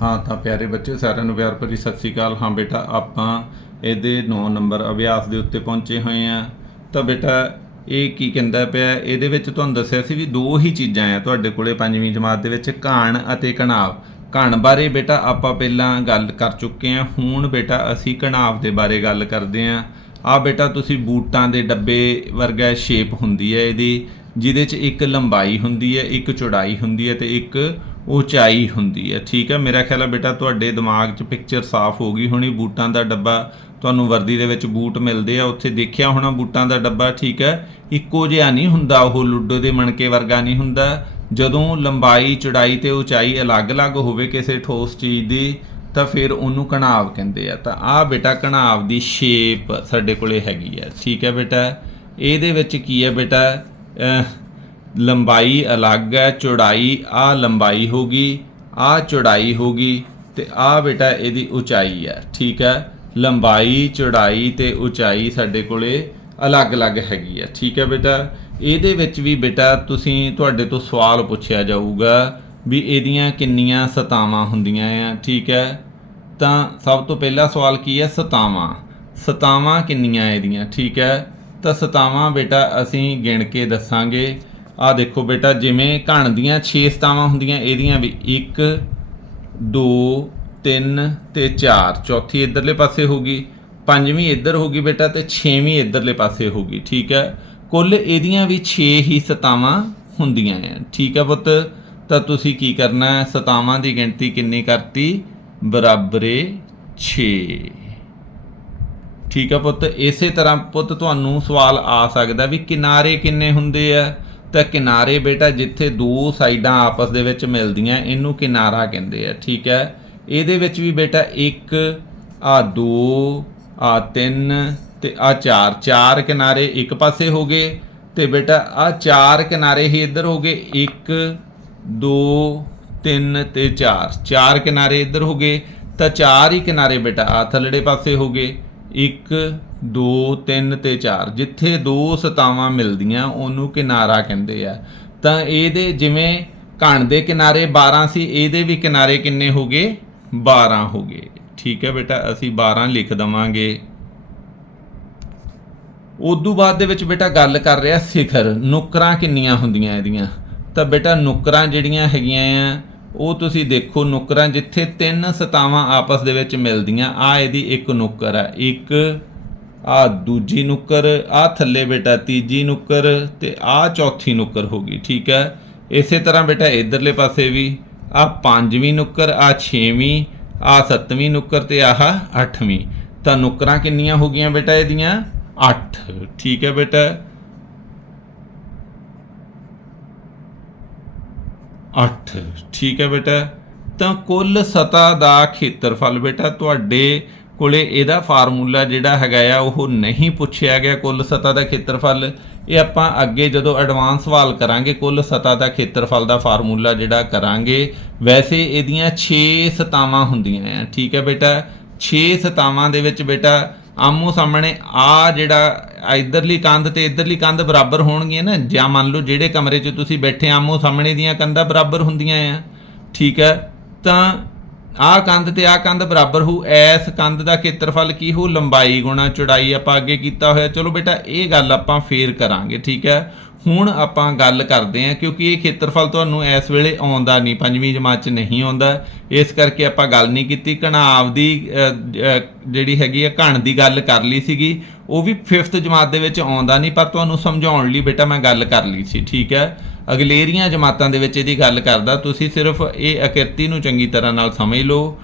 ਹਾਂ, ਤਾਂ ਪਿਆਰੇ ਬੱਚੇ ਸਾਰਿਆਂ ਨੂੰ ਪਿਆਰ ਭਰੀ ਸਤਿ ਸ੍ਰੀ ਅਕਾਲ। ਹਾਂ ਬੇਟਾ, ਆਪਾਂ ਇਹਦੇ 9 ਨੰਬਰ ਅਭਿਆਸ ਦੇ ਉੱਤੇ ਪਹੁੰਚੇ ਹੋਏ ਆ ਤਾਂ ਬੇਟਾ, ਇਹ ਕੀ ਕਹਿੰਦਾ ਪਿਆ? ਇਹਦੇ ਵਿੱਚ ਤੁਹਾਨੂੰ ਦੱਸਿਆ ਸੀ ਵੀ ਦੋ ਹੀ ਚੀਜ਼ਾਂ ਆ ਤੁਹਾਡੇ ਕੋਲੇ, ਪੰਜਵੀਂ ਜਮਾਤ ਦੇ ਵਿੱਚ, ਘਾਣ ਅਤੇ ਕਣਾਵ ਘਾਣ ਬਾਰੇ ਬੇਟਾ, ਆਪਾਂ ਪਹਿਲਾਂ ਗੱਲ ਕਰ ਚੁੱਕੇ ਆ ਹੁਣ ਬੇਟਾ, ਅਸੀਂ ਕਣਾਵ ਦੇ ਬਾਰੇ ਗੱਲ ਕਰਦੇ ਆ ਆ ਬੇਟਾ, ਤੁਸੀਂ ਬੂਟਾਂ ਦੇ ਡੱਬੇ ਵਰਗਾ ਸ਼ੇਪ ਹੁੰਦੀ ਹੈ ਇਹਦੀ, ਜਿਹਦੇ 'ਚ ਇੱਕ ਲੰਬਾਈ ਹੁੰਦੀ ਹੈ, ਇੱਕ ਚੌੜਾਈ ਹੁੰਦੀ ਹੈ ਤੇ ਇੱਕ ਉਚਾਈ ਹੁੰਦੀ ਹੈ। ਠੀਕ ਹੈ, ਮੇਰਾ ਖਿਆਲ ਹੈ ਬੇਟਾ, ਤੁਹਾਡੇ ਦਿਮਾਗ 'ਚ ਪਿਕਚਰ ਸਾਫ਼ ਹੋ ਗਈ ਹੋਣੀ। ਬੂਟਾਂ ਦਾ ਡੱਬਾ ਤੁਹਾਨੂੰ ਵਰਦੀ ਦੇ ਵਿੱਚ ਬੂਟ ਮਿਲਦੇ ਆ, ਉੱਥੇ ਦੇਖਿਆ ਹੋਣਾ ਬੂਟਾਂ ਦਾ ਡੱਬਾ, ਠੀਕ ਹੈ। ਇੱਕੋ ਜਿਹਾ ਨਹੀਂ ਹੁੰਦਾ, ਉਹ ਲੁੱਡੋ ਦੇ ਮਣਕੇ ਵਰਗਾ ਨਹੀਂ ਹੁੰਦਾ। ਜਦੋਂ ਲੰਬਾਈ, ਚੌੜਾਈ ਤੇ ਉਚਾਈ ਅਲੱਗ-ਅਲੱਗ ਹੋਵੇ ਕਿਸੇ ਠੋਸ ਚੀਜ਼ ਦੀ, ਤਾਂ ਫਿਰ ਉਹਨੂੰ ਕਣਾਵ ਕਹਿੰਦੇ ਆ। ਤਾਂ ਆਹ ਬੇਟਾ ਕਣਾਵ ਦੀ ਸ਼ੇਪ ਸਾਡੇ ਕੋਲੇ ਹੈਗੀ ਆ। ਠੀਕ ਹੈ ਬੇਟਾ, ਇਹਦੇ ਵਿੱਚ ਕੀ ਹੈ ਬੇਟਾ? ਲੰਬਾਈ ਅਲੱਗ ਹੈ, ਚੌੜਾਈ ਆ ਲੰਬਾਈ ਹੋਗੀ ਆ ਚੌੜਾਈ ਹੋਗੀ ਤੇ ਆ ਬੇਟਾ ਇਹਦੀ ਉਚਾਈ ਹੈ, ਠੀਕ ਹੈ? ਲੰਬਾਈ, ਚੌੜਾਈ ਤੇ ਉਚਾਈ ਸਾਡੇ ਕੋਲੇ ਅਲੱਗ-ਅਲੱਗ ਹੈਗੀ ਹੈ, ਠੀਕ ਹੈ ਬੇਟਾ? ਇਹਦੇ ਵਿੱਚ ਵੀ ਬੇਟਾ ਤੁਸੀਂ, ਤੁਹਾਡੇ ਤੋਂ ਸਵਾਲ ਪੁੱਛਿਆ ਜਾਊਗਾ ਵੀ ਇਹਦੀਆਂ ਕਿੰਨੀਆਂ ਸਤਾਵਾਂ ਹੁੰਦੀਆਂ ਆ, ਠੀਕ ਹੈ? ਤਾਂ ਸਭ ਤੋਂ ਪਹਿਲਾ ਸਵਾਲ ਕੀ ਹੈ? ਸਤਾਵਾਂ। ਸਤਾਵਾਂ ਕਿੰਨੀਆਂ ਇਹਦੀਆਂ, ਠੀਕ ਹੈ? ਤਾਂ ਸਤਾਵਾਂ ਬੇਟਾ ਅਸੀਂ ਗਿਣ ਕੇ ਦੱਸਾਂਗੇ। ਆ ਦੇਖੋ ਬੇਟਾ, ਜਿਵੇਂ ਘਣ ਦੀਆਂ 6 ਸਤਾਵਾਂ ਹੁੰਦੀਆਂ, ਇਹਦੀਆਂ ਵੀ 1 2 3 ਤੇ 4 ਚੌਥੀ ਇਧਰਲੇ ਪਾਸੇ ਹੋਗੀ ਪੰਜਵੀਂ ਇੱਧਰ ਹੋਗੀ ਬੇਟਾ ਤੇ ਛੇਵੀਂ ਇਧਰਲੇ ਪਾਸੇ ਹੋਗੀ ਠੀਕ ਹੈ? ਕੁੱਲ ਇਹਦੀਆਂ ਵੀ 6 ਹੀ ਸਤਾਵਾਂ ਹੁੰਦੀਆਂ ਆ, ਠੀਕ ਹੈ ਪੁੱਤ? ਤਾਂ ਤੁਸੀਂ ਕੀ ਕਰਨਾ ਹੈ? ਸਤਾਵਾਂ ਦੀ ਗਿਣਤੀ ਕਿੰਨੀ ਕਰਤੀ? ਬਰਾਬਰੇ 6 ਠੀਕ ਹੈ ਪੁੱਤ? ਇਸੇ ਤਰ੍ਹਾਂ ਪੁੱਤ, ਤੁਹਾਨੂੰ ਸਵਾਲ ਆ ਸਕਦਾ ਵੀ ਕਿਨਾਰੇ ਕਿੰਨੇ ਹੁੰਦੇ ਆ? ਤਾਂ ਕਿਨਾਰੇ ਬੇਟਾ ਜਿੱਥੇ ਦੋ ਸਾਈਡਾਂ ਆਪਸ ਦੇ ਵਿੱਚ ਮਿਲਦੀਆਂ, ਇਹਨੂੰ ਕਿਨਾਰਾ ਕਹਿੰਦੇ ਆ, ਠੀਕ ਹੈ? ਇਹਦੇ ਵਿੱਚ ਵੀ ਬੇਟਾ 1 ਆ 2 ਆ 3 ਤੇ ਆ 4 ਚਾਰ ਕਿਨਾਰੇ ਇੱਕ ਪਾਸੇ ਹੋ ਗਏ ਤੇ ਬੇਟਾ ਆ ਚਾਰ ਕਿਨਾਰੇ ਹੀ ਇੱਧਰ ਹੋ ਗਏ 1 2 3 ਤੇ 4 ਚਾਰ ਕਿਨਾਰੇ ਇੱਧਰ ਹੋ ਗਏ ਤਾਂ ਚਾਰ ਹੀ ਕਿਨਾਰੇ ਬੇਟਾ ਆ ਥੱਲੜੇ ਪਾਸੇ ਹੋ ਗਏ 1 2 3 ਤੇ 4 ਜਿੱਥੇ ਦੋ ਸਤਾਵਾਂ ਮਿਲਦੀਆਂ, ਉਹਨੂੰ ਕਿਨਾਰਾ ਕਹਿੰਦੇ ਆ। ਤਾਂ ਇਹਦੇ ਜਿਵੇਂ ਘਣ ਦੇ ਕਿਨਾਰੇ 12 ਸੀ, ਇਹਦੇ ਵੀ ਕਿਨਾਰੇ ਕਿੰਨੇ ਹੋ ਗਏ? 12 ਹੋ ਗਏ। ਠੀਕ ਹੈ ਬੇਟਾ, ਅਸੀਂ 12 ਲਿਖ ਦਵਾਂਗੇ। ਉਦੋਂ ਬਾਅਦ ਦੇ ਵਿੱਚ ਬੇਟਾ ਗੱਲ ਕਰ ਰਿਹਾ ਸਿਖਰ, ਨੁਕਰਾਂ ਕਿੰਨੀਆਂ ਹੁੰਦੀਆਂ ਇਹਦੀਆਂ? ਤਾਂ ਬੇਟਾ ਨੁਕਰਾਂ ਜਿਹੜੀਆਂ ਹੈਗੀਆਂ ਆ, ਉਹ ਤੁਸੀਂ ਦੇਖੋ, ਨੁਕਰਾਂ ਜਿੱਥੇ ਤਿੰਨ ਸਤਾਵਾਂ ਆਪਸ ਦੇ ਵਿੱਚ ਮਿਲਦੀਆਂ ਆ ਇਹਦੀ ਇੱਕ ਨੁਕਰ ਆ। ਇੱਕ ਆ ਦੂਜੀ ਨੁੱਕਰ, ਆ ਥੱਲੇ ਬੇਟਾ, ਤੀਜੀ ਨੁੱਕਰ ਤੇ ਆ ਚੌਥੀ ਨੁੱਕਰ ਹੋ ਗਈ, ਠੀਕ ਹੈ? ਇਸੇ ਤਰ੍ਹਾਂ ਬੇਟਾ ਇਧਰਲੇ ਪਾਸੇ ਵੀ, ਆ ਪੰਜਵੀਂ ਨੁੱਕਰ, ਆ ਛੇਵੀਂ, ਆ ਸੱਤਵੀਂ ਨੁੱਕਰ ਤੇ ਆਹ ਅੱਠਵੀਂ। ਤਾਂ ਨੁੱਕਰਾਂ ਕਿੰਨੀਆਂ ਹੋ ਗਈਆਂ ਬੇਟਾ ਇਹਦੀਆਂ? 8 ਠੀਕ ਹੈ ਬੇਟਾ? 8 ਠੀਕ ਹੈ ਬੇਟਾ? ਤਾਂ ਕੁੱਲ ਸਤਾ ਦਾ ਖੇਤਰਫਲ ਬੇਟਾ ਤੁਹਾਡੇ ਕੋਲੇ ਇਹਦਾ ਫਾਰਮੂਲਾ ਜਿਹੜਾ ਹੈਗਾ ਆ, ਉਹ ਨਹੀਂ ਪੁੱਛਿਆ ਗਿਆ ਕੁੱਲ ਸਤਾ ਦਾ ਖੇਤਰਫਲ। ਇਹ ਆਪਾਂ ਅੱਗੇ ਜਦੋਂ ਐਡਵਾਂਸ ਸਵਾਲ ਕਰਾਂਗੇ, ਕੁੱਲ ਸਤਾ ਦਾ ਖੇਤਰਫਲ ਦਾ ਫਾਰਮੂਲਾ ਜਿਹੜਾ ਕਰਾਂਗੇ, ਵੈਸੇ ਇਹਦੀਆਂ 6 ਸਤਾਵਾਂ ਹੁੰਦੀਆਂ ਆ। ਠੀਕ ਹੈ ਬੇਟਾ? 6 ਸਤਾਵਾਂ ਦੇ ਵਿੱਚ ਬੇਟਾ ਆਮੋ ਸਾਹਮਣੇ ਆ ਜਿਹੜਾ ਇਧਰਲੀ ਕੰਧ ਤੇ ਇਧਰਲੀ ਕੰਧ ਬਰਾਬਰ ਹੋਣਗੀਆਂ ਨਾ। ਜਾਂ ਮੰਨ ਲਓ ਜਿਹੜੇ ਕਮਰੇ 'ਚ ਤੁਸੀਂ ਬੈਠੇ ਆਮੋ ਸਾਹਮਣੇ ਦੀਆਂ ਕੰਧਾਂ ਬਰਾਬਰ ਹੁੰਦੀਆਂ ਆ। ਠੀਕ ਹੈ? ਤਾਂ ਆਹ ਕੰਧ ਤੇ ਆਹ ਕੰਧ ਬਰਾਬਰ ਹੋਊ ਐਸ ਕੰਧ ਦਾ ਖੇਤਰਫਲ ਕੀ ਹੋ? ਲੰਬਾਈ ਗੁਣਾ ਚੌੜਾਈ, ਆਪਾਂ ਅੱਗੇ ਕੀਤਾ ਹੋਇਆ। ਚਲੋ ਬੇਟਾ, ਇਹ ਗੱਲ ਆਪਾਂ ਫੇਰ ਕਰਾਂਗੇ, ਠੀਕ ਹੈ? ਹੁਣ ਆਪਾਂ ਗੱਲ ਕਰਦੇ ਹਾਂ, ਕਿਉਂਕਿ ਇਹ ਖੇਤਰਫਲ ਤੁਹਾਨੂੰ ਇਸ ਵੇਲੇ ਆਉਂਦਾ ਨਹੀਂ, ਪੰਜਵੀਂ ਜਮਾਤ 'ਚ ਨਹੀਂ ਆਉਂਦਾ। ਇਸ ਕਰਕੇ ਆਪਾਂ ਗੱਲ ਨਹੀਂ ਕੀਤੀ। ਘਣਾਵ ਦੀ ਜਿਹੜੀ ਹੈਗੀ ਆ ਘਣ ਦੀ ਗੱਲ ਕਰ ਲਈ ਸੀਗੀ। ਉਹ ਵੀ 5th ਜਮਾਤ ਦੇ ਵਿੱਚ ਆਉਂਦਾ ਨਹੀਂ, ਪਰ ਤੁਹਾਨੂੰ ਸਮਝਾਉਣ ਲਈ ਬੇਟਾ ਮੈਂ ਗੱਲ ਕਰ ਲਈ ਸੀ, ਠੀਕ ਹੈ? ਅਗਲੇਰੀਆਂ ਜਮਾਤਾਂ ਦੇ ਵਿੱਚ ਇਹਦੀ ਗੱਲ ਕਰਦਾ। ਤੁਸੀਂ ਸਿਰਫ ਇਹ ਅਕਿਰਤੀ ਨੂੰ ਚੰਗੀ ਤਰ੍ਹਾਂ ਨਾਲ ਸਮਝ ਲਓ,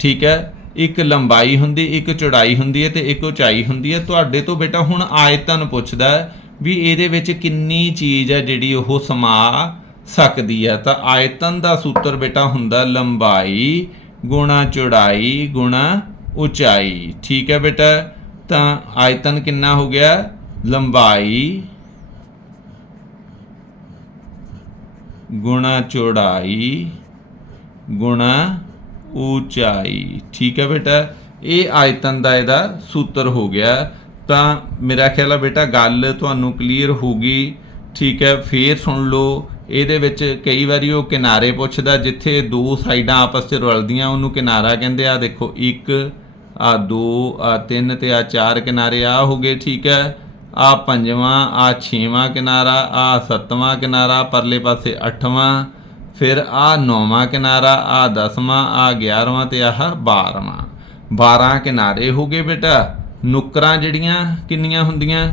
ਠੀਕ ਹੈ? ਇੱਕ ਲੰਬਾਈ ਹੁੰਦੀ, ਇੱਕ ਚੌੜਾਈ ਹੁੰਦੀ ਹੈ ਤੇ ਇੱਕ ਉਚਾਈ ਹੁੰਦੀ ਹੈ। ਤੁਹਾਡੇ ਤੋਂ ਬੇਟਾ ਹੁਣ ਆਇਤਨ ਪੁੱਛਦਾ ਹੈ ਵੀ ਇਹਦੇ ਵਿੱਚ ਕਿੰਨੀ ਚੀਜ਼ ਹੈ ਜਿਹੜੀ ਉਹ ਸਮਾ ਸਕਦੀ ਹੈ ਤਾਂ ਆਇਤਨ ਦਾ ਸੂਤਰ ਬੇਟਾ ਹੁੰਦਾ ਲੰਬਾਈ, ਗੁਣਾ ਚੌੜਾਈ, ਗੁਣਾ ਉਚਾਈ। ਠੀਕ ਹੈ ਬੇਟਾ? ਤਾਂ ਆਇਤਨ ਕਿੰਨਾ ਹੋ ਗਿਆ? ਲੰਬਾਈ, ਗੁਣਾ ਚੌੜਾਈ, ਗੁਣਾ ਉਚਾਈ। ਠੀਕ ਹੈ ਬੇਟਾ? ਇਹ ਆਇਤਨ ਦਾ ਇਹਦਾ ਸੂਤਰ ਹੋ ਗਿਆ। ਤਾਂ ਮੇਰਾ ਖਿਆਲ ਆ ਬੇਟਾ ਗੱਲ ਤੁਹਾਨੂੰ ਕਲੀਅਰ ਹੋ ਗਈ ਠੀਕ ਹੈ, ਫੇਰ ਸੁਣ ਲਓ। ਇਹਦੇ ਵਿੱਚ ਕਈ ਵਾਰੀ ਉਹ ਕਿਨਾਰੇ ਪੁੱਛਦਾ, ਜਿੱਥੇ ਦੋ ਸਾਈਡਾਂ ਆਪਸ 'ਚ ਰਲਦੀਆਂ, ਉਹਨੂੰ ਕਿਨਾਰਾ ਕਹਿੰਦੇ ਆ, ਦੇਖੋ, ਇੱਕ, ਆ ਦੋ, ਆ ਤਿੰਨ ਤੇ ਆ ਚਾਰ ਕਿਨਾਰੇ, ਆ ਹੋ ਗਏ, ਠੀਕ ਹੈ। ਆ ਪੰਜਵਾਂ, ਆ ਛੇਵਾਂ ਕਿਨਾਰਾ, ਆ ਸੱਤਵਾਂ ਕਿਨਾਰਾ, ਪਰਲੇ ਪਾਸੇ ਅੱਠਵਾਂ, ਫਿਰ ਆ ਨੌਵਾਂ ਕਿਨਾਰਾ, ਆ ਦਸਵਾਂ, ਆ 11ਵਾਂ ਤੇ ਆਹ 12ਵਾਂ 12 ਕਿਨਾਰੇ ਹੋ ਗਏ ਬੇਟਾ। ਨੁਕਰਾਂ ਜਿਹੜੀਆਂ ਕਿੰਨੀਆਂ ਹੁੰਦੀਆਂ,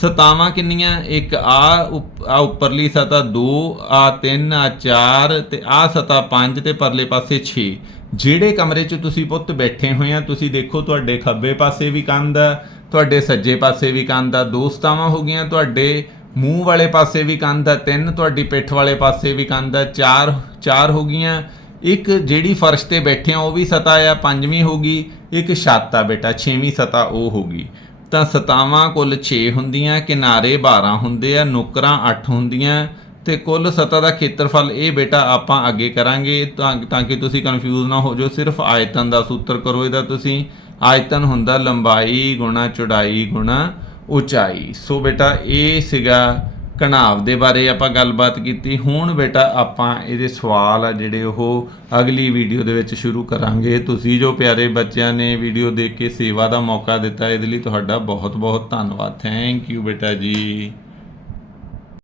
ਸਤਾਵਾਂ ਕਿੰਨੀਆਂ, ਇੱਕ ਆ ਆ ਉੱਪਰਲੀ ਸਤਾ 2 ਆ 3 ਆ 4 ਤੇ ਆ ਸਤਾ 5 ਤੇ ਪਰਲੇ ਪਾਸੇ 6 ਜਿਹੜੇ ਕਮਰੇ 'ਚ ਤੁਸੀਂ ਪੁੱਤ ਬੈਠੇ ਹੋਏ ਆ, ਤੁਸੀਂ ਦੇਖੋ ਤੁਹਾਡੇ ਖੱਬੇ ਪਾਸੇ ਵੀ ਕੰਧ ਆ, ਤੁਹਾਡੇ ਸੱਜੇ ਪਾਸੇ ਵੀ ਕੰਧ ਆ, ਦੋ ਸਤਾਵਾਂ ਹੋ ਗਈਆਂ, ਤੁਹਾਡੇ ਮੂੰਹ ਵਾਲੇ ਪਾਸੇ ਵੀ ਕੰਧ ਆ, ਤਿੰਨ, ਤੁਹਾਡੀ ਪਿੱਠ ਵਾਲੇ ਪਾਸੇ ਵੀ ਕੰਧ ਆ, ਚਾਰ ਚਾਰ ਹੋ ਗਈਆਂ। ਇੱਕ ਜਿਹੜੀ ਫਰਸ਼ ਤੇ ਬੈਠੇ ਆ, ਉਹ ਵੀ ਸਤਾ ਆ, ਪੰਜਵੀਂ ਹੋ ਗਈ, ਇੱਕ ਛੱਤ ਆ ਬੇਟਾ, ਛੇਵੀਂ ਸਤਾ ਉਹ ਹੋ ਗਈ। ਤਾਂ ਸਤਾਵਾਂ ਕੁੱਲ 6 ਹੁੰਦੀਆਂ, ਕਿਨਾਰੇ 12 ਹੁੰਦੇ ਆ, ਨੁਕਰਾਂ 8 ਹੁੰਦੀਆਂ, ਤੇ ਕੁੱਲ ਸਤਾ ਦਾ ਖੇਤਰਫਲ ਇਹ ਬੇਟਾ ਆਪਾਂ ਅੱਗੇ ਕਰਾਂਗੇ, ਤਾਂ ਤਾਂ ਕਿ ਤੁਸੀਂ ਕਨਫਿਊਜ਼ ਨਾ ਹੋ ਜਾਓ, ਸਿਰਫ ਆਇਤਨ ਦਾ ਸੂਤਰ ਕਰੋ ਇਹਦਾ ਤੁਸੀਂ। ਆਇਤਨ ਹੁੰਦਾ ਲੰਬਾਈ ਗੁਣਾ, ਚੌੜਾਈ ਗੁਣਾ, ਉਚਾਈ। ਸੋ ਬੇਟਾ, ਇਹ ਸੀਗਾ ਘਣਾਵ ਦੇ ਬਾਰੇ ਆਪਾਂ ਗੱਲਬਾਤ ਕੀਤੀ। ਹੁਣ ਬੇਟਾ ਆਪਾਂ ਇਹਦੇ ਸਵਾਲ ਆ ਜਿਹੜੇ ਉਹ ਅਗਲੀ ਵੀਡੀਓ ਦੇ ਵਿੱਚ ਸ਼ੁਰੂ ਕਰਾਂਗੇ। ਤੁਸੀਂ ਜੋ ਪਿਆਰੇ ਬੱਚਿਆਂ ਨੇ ਵੀਡੀਓ ਦੇਖ ਕੇ ਸੇਵਾ ਦਾ ਮੌਕਾ ਦਿੱਤਾ, ਇਹਦੇ ਲਈ ਤੁਹਾਡਾ ਬਹੁਤ ਬਹੁਤ ਧੰਨਵਾਦ। ਥੈਂਕ ਯੂ ਬੇਟਾ ਜੀ।